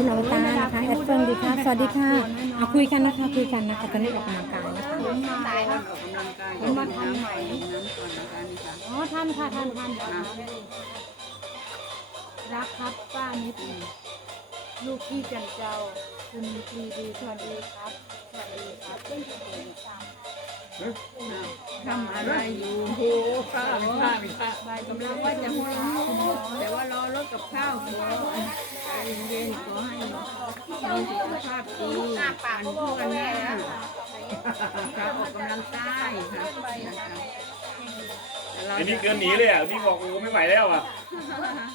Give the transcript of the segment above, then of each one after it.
คุณอวตารนะคะแอดเฟิร์นดีค่ะสวัสดีค่ะเอาคุยกันนะคะคุยกันนะคะตอนนี้ออกกำลังกายนะคะตายแล้วออกกำลังกายผมมาทำใหม่น้ำก่อนนะคะนี่ค่ะอ๋อท่านค่ะท่านท่านรักครับป้านิดลูกพี่จันเจ้าคุณปรีดีสวัสดีครับสวัสดีครับทำอะไรอยู่ โอ้โหข้าวข้าวข้าวกำลังว่าจะหุงแต่ว่ารอรถกับข้าวขอใจเย็นๆขอให้มีสุขภาพดีอันทั่วหน้าครับออกกำลังกายค่ะนะคะแต่เราไอ้นี่เกินหนีเลยอะนี่บอกโอ้ไม่ไหวแล้วอะ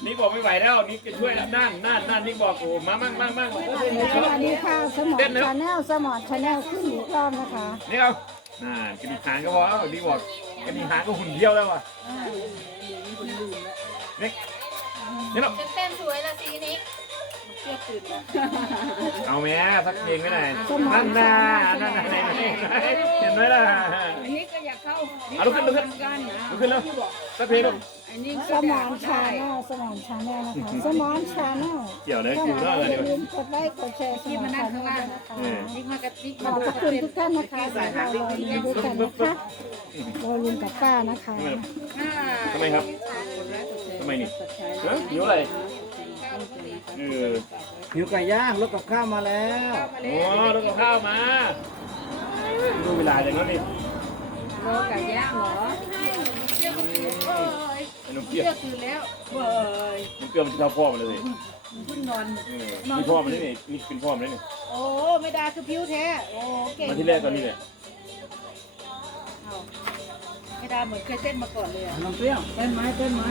นี่บอกไม่ไหวแล้วนี่จะช่วยนั่นนั่นนั่นนี่บอกโอ้มามั่งมั่งมั่งสวัสดีค่ะสมอนชาแนลสมอนชาแนลขึ้นอีกรอบนะคะนี่เอาอ่ากระดิกหางก็พอแล้วนี่บอก กระดิกหางก็หุ่นเดียวแล้วอะนี่นี่เราเต้นสวยละสีนี้เอาแม่สักเพลงไม่ได้นั่นน่ะนั่นน่ะเห็นไหมล่ะอันนี้ก็อยากเข้าเอาลุกขึ้นลุกขึ้นกันนะลุกขึ้นแล้วสักเพลงลูกอันนี้ สมอนชาแนลสมอนชาแนลนะคะสมอนชาแนลเกี่ยวเลยก็กูอเลิกเลยเดี๋ยวย่าลืมกดไลค์กดแชร์สมอนชาแนลนะคะนี่มากระติกขอบพระคุณทุกท่านนะคะสำหรับเราอยู่ด้วยกันนะคะเราลุนกับป้านะคะทำไมครับทำไมนี่เฮ้ยหิวอะไรเออหิวไก่ย่างรถกับข้าวมาแล้วโอ้รถกับข้าวมาดูเวลาอย่างนั้นนี่รอไก่ย่างเหรอไอ้นม เปรี้ยวเชื่อคือแล้วเว้ยนมเปรี้ยวมันจะเท่าพ่อมันเลยเพิ่งนอนเออนี่พ่อมันนี่นี่นี่เป็นพ่อมันนี่นี่โอ้ไม่ได้คือผิวแท้โอ้เก่งมาที่แรกตอนนี้เนี่ยไม่ได้เหมือนเคยเต้นมาก่อนเลยอะน้ำเปรี้ยวเต้นไหมเต้นไหม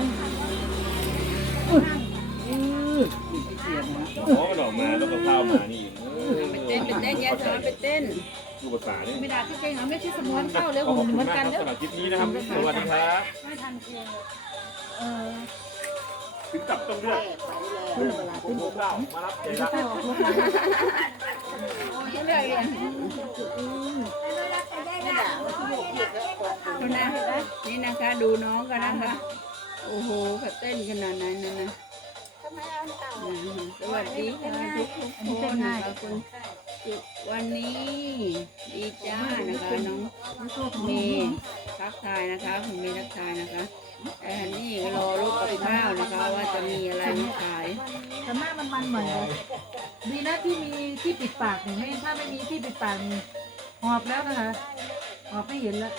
อ๋อมันออกมารถกับข้าวมานี่เออไปเต้นไปเต้นยายสอนไปเต้นดูภาษานี่ไม่ได้คือเก่งเหรอไม่ใช่สมวนเข้าแล้วขอบหุ่นคุณเหมือนมากกันครับแล้วสำหรับคลิปนี้นะครับสวัสดีครับไม่ทันเพลง เลยเออถึงกับต้องเลือกผมพวกเรามารับเลยครับไม่เลยอะดูนะนี่นะคะดูน้องกันนะคะ โอ้โหเขาเต้นขนาดนั้นนะนะสวัสดีค่ะทุกทุกคนนะคะคุณวันนี้ดีจ้านะคะน้องเมย์ทักทายนะคะคุณเมย์ทักทายนะคะ แต่ฮันนี่ก็รอลูกกับข้าวนะคะว่าจะมีอะไรมาขาย แต่หน้ามันมันเหมือนกันดีนะที่มีที่ปิดปากนี่ไม่ถ้าไม่มีที่ปิดปากนี่หอบแล้วนะคะ หอบไม่เห็นแล้ว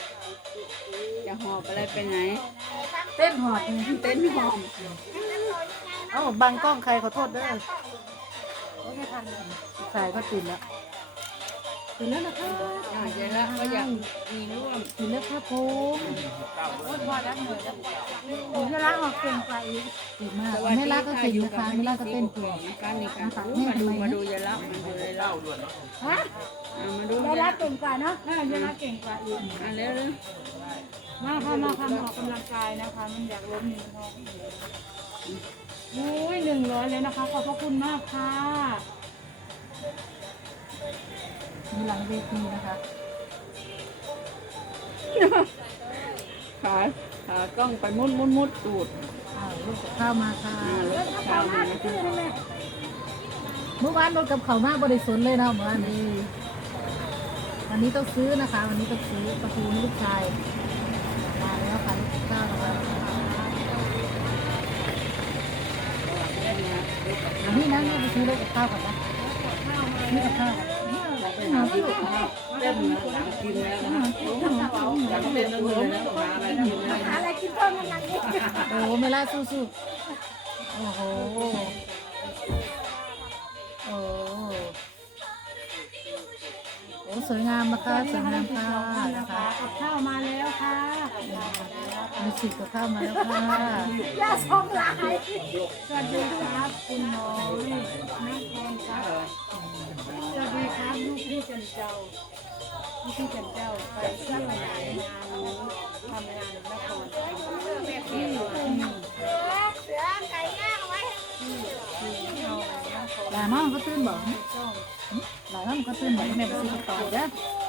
จะหอบอะไรไปไหน เต้นหอบนี่เต้นหอบเอ้าบังกล้องใครขอโทษด้วยสายก็ติดแล้ว ติดแล้วนะคะอาจจะละก็อยากมีร่วมติดแล้วครับผมโอ้ยพอแล้วเหนื่อยแล้วไม่รักออกเก่งกว่าอีกเก่งมากไม่รักก็เก่งนะคะไม่รักก็เต้นเก่งกันนี่ค่ะมาดูมาดูยายละมาดูยายละฮะมาดูยายรักเก่งกว่าเนาะน่าจะรักเก่งกว่าอีกอันแล้วมาค่ะมาค่ะมาออกกำลังกายนะคะ มันอยากล้มหนึ่งท้องโอ้ยหนึ่งร้อยเลยนะคะ ขอบพระคุณมากค่ะ มีหลังเวทีนะคะขาขากล้องไปมุดมุดมุดตูดอ้าวลูกกับข้าวมาค่ะอ่ารถข้าวมานะคะเมื่อวานรถกับเขาวมาบริสุทธิ์เลยนะเมื่อวานนี้ วันนี้ต้องซื้อนะคะ วันนี้ต้องซื้อกระปูให้ลูกชายมาแล้วค่ะลูกกับข้าวนะคะอันนี้นะนี่ไปซื้อรถกับข้าวก่อนนะนี่กับข้าวไป หาที่ลูกเต้นะหลังกินแล้วนะหลังเต้นแล้วเลยนะหาอะไรกินเพิ่มกันนักนี่โอ้เมล่าสู้ๆโอ้โหโอ้โอ้สวยงามนะคะสวยงามค่ะนะคะกับข้าวมาแล้วค่ะมีสิบกับข้าวมาแล้วค่ะยาสองหลายสวัสดีครับคุณหมอนักพรครับสวัสดี เรับลูกพี่จันเจ้าลูกพี่จันเจ้าไปเที่ยวงานนี้ทำงานนครที่อืมหลานน้องเขาตื่นบอกหลานน้องเขาตื่นบอกแม่ไปซื้อกระเป๋าจ้ะฮะตื่นย่าซื้อกระเป๋าโอ้กีตาร์นี่วันนี้กีตาร์วะซอยเชื่อมไปซื้อกระเป๋าให้ครับไม่แล้วยเอาเอ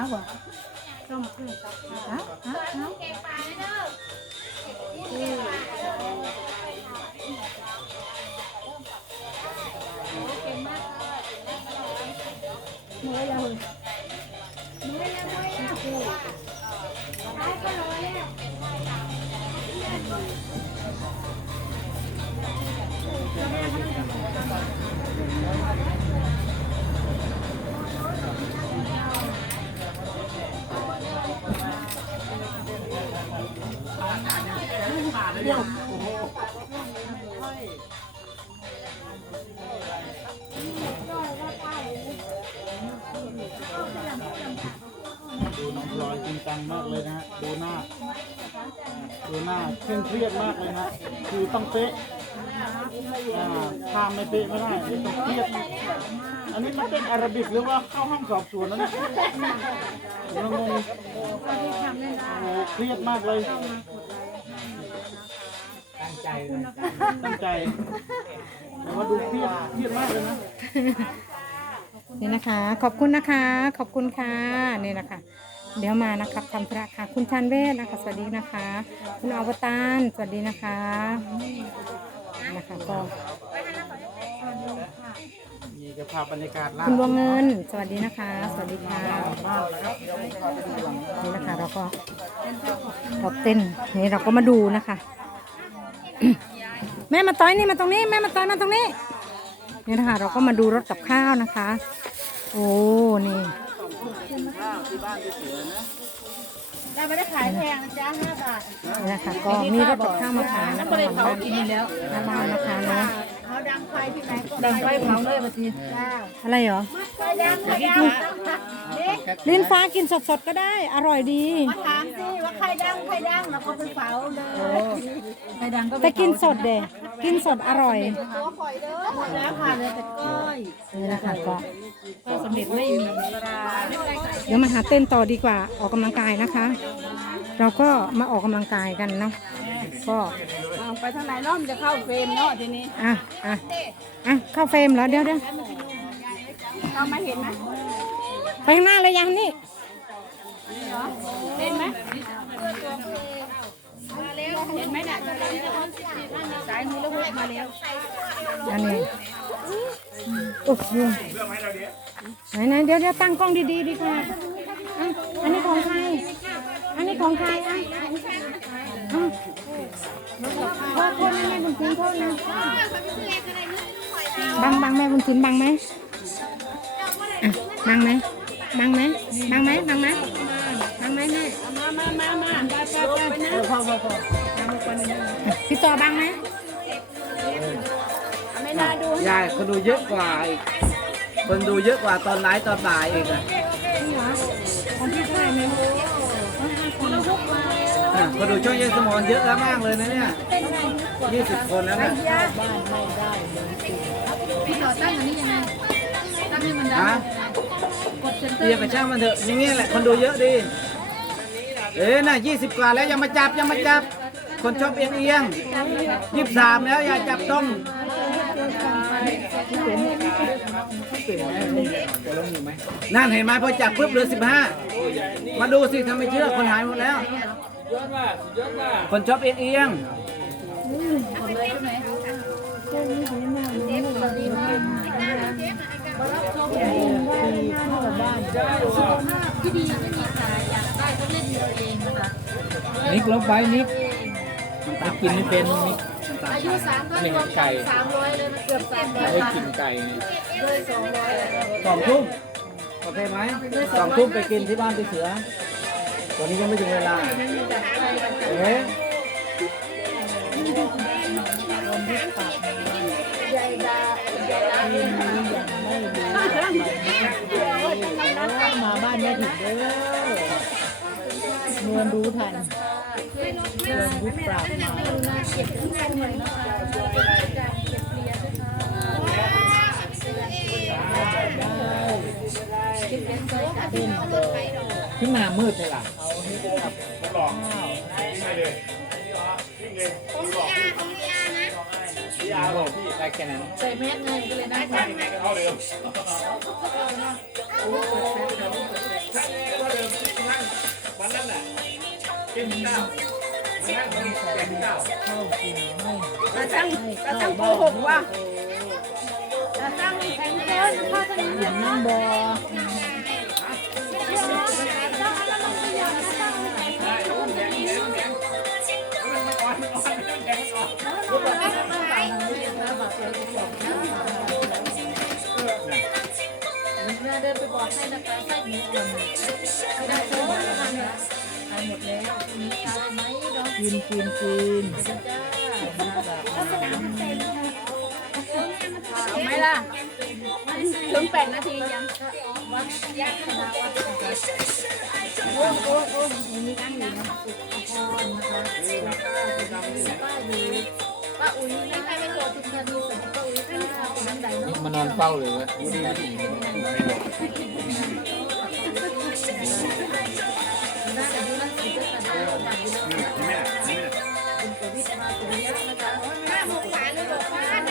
าบ่ต้มเครื่องตับเอาเอาเอาเมื่อแล้วเมื่อแล้วเมื่อแอยแล้วดูน้อยจริงจังมากเลยนะฮะดูหน้าดูหน้าเคร่งเครียดมากเลยนะคือต้องเป๊ะอ่าถ้าไม่เป๊ะไม่ได้นี่ต้องเครียดอันนี้มันเป็นอาราบิกหรือว่าเข้าห้องสอบสวนนะเนี่ยงงงโอ้โหเครียดมากเลย ตั้งใจตั้งใจแต่ว่าดูเครียดเครียดมากเลยนะ นี่นะคะ ขอบคุณนะคะ ขอบคุณค่ะ นี่นะคะ เดี๋ยวมานะครับทำพระค่ะ คุณชันเวศนะคะ สวัสดีนะคะ คุณอวตารสวัสดีนะคะนะคะก็นี่จะพาพบรรยากาศล่าคุณดวงเงิน สวัสดีนะคะ สวัสดีค่ะบ้านนะครับเดี๋ยวผมพาไปดูหลังนี่นะคะเราก็เราเต้นนี่เราก็มาดูนะคะ แม่มาต้อยนี่มาตรงนี้ แม่มาต้อยมาตรงนี้นี่นะคะเราก็มาดูรถกับข้าวนะคะ โอ้นี่ ข้าวที่บ้านที่เสือนะได้ไม่ได้ขายแพงนะจ๊ะห้าบาทนี่นะคะก็มีรถกับข้าวมาขายนะคะหลังบ้านหน้าบ้านนะคะเนาะเอา ดังไฟที่ไหนก็ดังไฟเผาเลยปะทีจ้าอะไรเหรอไฟดังไฟดังเด็กลิ้นฟ้ากินสดๆก็ได้ อร่อยดี มาถามสิว่าใครดังใครดังแล้วก็ไปเผาเลยใครดังก็แต่กินสดเด้กินสดอร่อยตัวข่อยเด้อหมดแล้วค่ะเหลยแต่ก้อยนี่นะคะก็ก็สำเร็จไม่มีเดี๋ยวมาหาเต้นต่อดีกว่าออกกำลังกายนะคะ เราก็มาออกกำลังกายกันเนาะก็เอา ไปทางไหนเนาะมันจะเข้าเฟรมเนาะทีนี้อะอะอะเข้าเฟรมแล้วเดี๋ยวเดี๋ยวเข้ามาเห็นไหมไปข้างหน้าเลยยังนี่เห็นไหมเห็นไหมเนี่ยสายมือแล้วพวกมาแล้วอันนี้โอ้โหไหนไหนเดี๋ยวเดี๋ยวตั้งกล้องดีๆดีกว่าอะอันนี้ของใครอันนี้ของใครอะ อะพ่อคนแม่บุญคุณโทษนะบังบังแม่บุญคุณบังไหมอะบังไหมบังไหมบังไหมบังไหมบังไหมแม่มามามามาไปไปไปนะพ่อพ่อพ่ออะพี่ต่อบังไหมไม่น่าดูยายคนดูเยอะกว่าอีกคนดูเยอะกว่าตอนไลฟ์ตอนบ่ายเองอะ อะคนดูช่องเยสมอนเยอะแล้วมากเลยนะเนี่ยยี่สิบคนแล้วนะพี่ต่อตั้งอันนี้ยังไงตั้งให้มันดังฮะเตียกับช่างมันเถอะอย่างนี้แหละคนดูเยอะดี เอ๊ะน่ะยี่สิบกว่าแล้วยังมาจับยังมาจับ คนชอบเอียงเอียงยี่สิบสามแล้วอย่าจับต้องนั่นเห็นไหมพอจับปุ๊บเหลือสิบห้ามาดูสิทำไมเชื่อคนหายหมดแล้ว คนชอบเอียงเอียงนิกลบไปนิกมันกินไม่เป็นนิกอายุสามไม่เห็นไก่สามร้อยเลยมันเกือบสามร้อยไม่กินไก่เลยสองร้อยสองทุ่มโอเคไหมสองทุ่มไปกินที่บ้านพี่เสือ ตอนนี้ยังไม่ถึงเวลาเอ๊ะมาบ้านแม่ถึงเด้อเงินรู้ทันเงินรู้ปราบมา ขึ้นมามืดเลยล่ะพี่อาบอกพี่ได้แค่นั้นใส่แมสไงก็เลยนั่งฟังเท่าเดิมโอ้โหช่างก็เท่าเดิมนั่งวันนั้นน่ะกินข้าวนั่งกินข้าวตาช่างตาช่างโกหกว่ะตาช่าง อจะมีอย่างน้ำบอเดินไปบอกให้นะคะให้หมูก่อนไม่ได้โชว์นะคะเนี่ยไปหมดแล้วมีตาไหมดอกกินกินกินจ้าโฆษณาเต็มค่ะเอาไหมล่ะ ถึงแปดนาทียังวัดยากขนาดวัดโอ้โอ้โอ้มีนั่งอยู่นะพรนะคะป้าอยู่ป้าอุ้ยไม่ใครไม่โกรธทุกท่านมีแต่ป้าอุ้ยค่ะคนนั้นใดเนาะมานอนเฝ้าเลยเว้ยน่าจะดูนั่นสิจะตัดได้อยากดูนั่นนี่แม่นี่แม่คุณประวิตรมาสุริยะนะคะหน้าหมูขวานเลยบอกว่า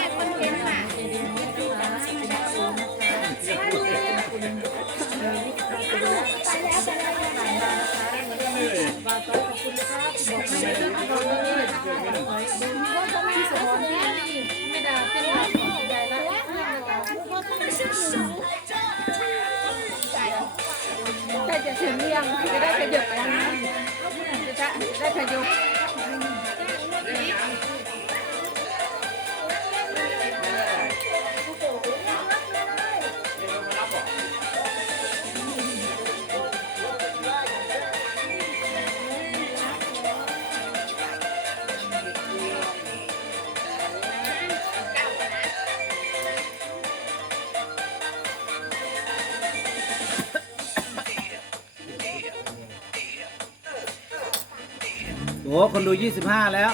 โอ้คนดู 25 แล้ว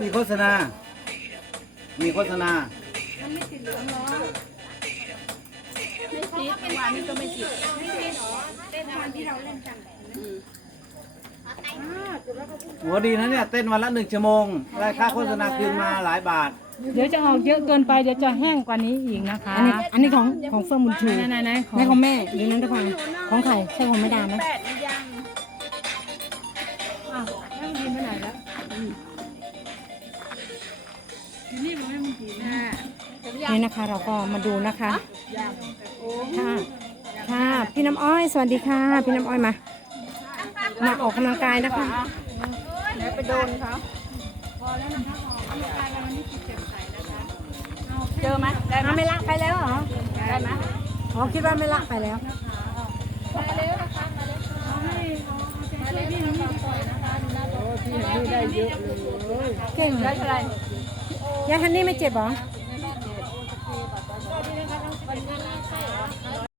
มีโฆษณา มีโฆษณาไม่ติดเมื่อวานนี้ก็ไม่ติดโหดีนะเนี่ยเต้นวันละหนึ่งชั่วโมงได้ค่าโฆษณาคืนมาหลายบาท เดี๋ยวจะออกเยอะเกินไปเดี๋ยวจะแห้งกว่านี้อีกนะคะอันนี้อันนี้ของของเฟื่องบุญชูไหนไหนไหนขอไม่ของแม่หรือนั่นทุกคนของใครใช่ของแม่ดาไหม นี่นะคะเราก็มาดูนะคะค่ะค่ะพี่น้ำอ้อย สวัสดีค่ะ พี่น้ำอ้อยมา มาออกกำลังกายนะคะไหนไปโดนเขาเจอไหมได้ไหมไม่ละไปแล้วเหรอได้ไหมอ๋อคิดว่าไม่ละไปแล้วได้เยอะเลยเก่งได้เท่าไหร่ยายฮันนี่ไม่เจ็บเหรอ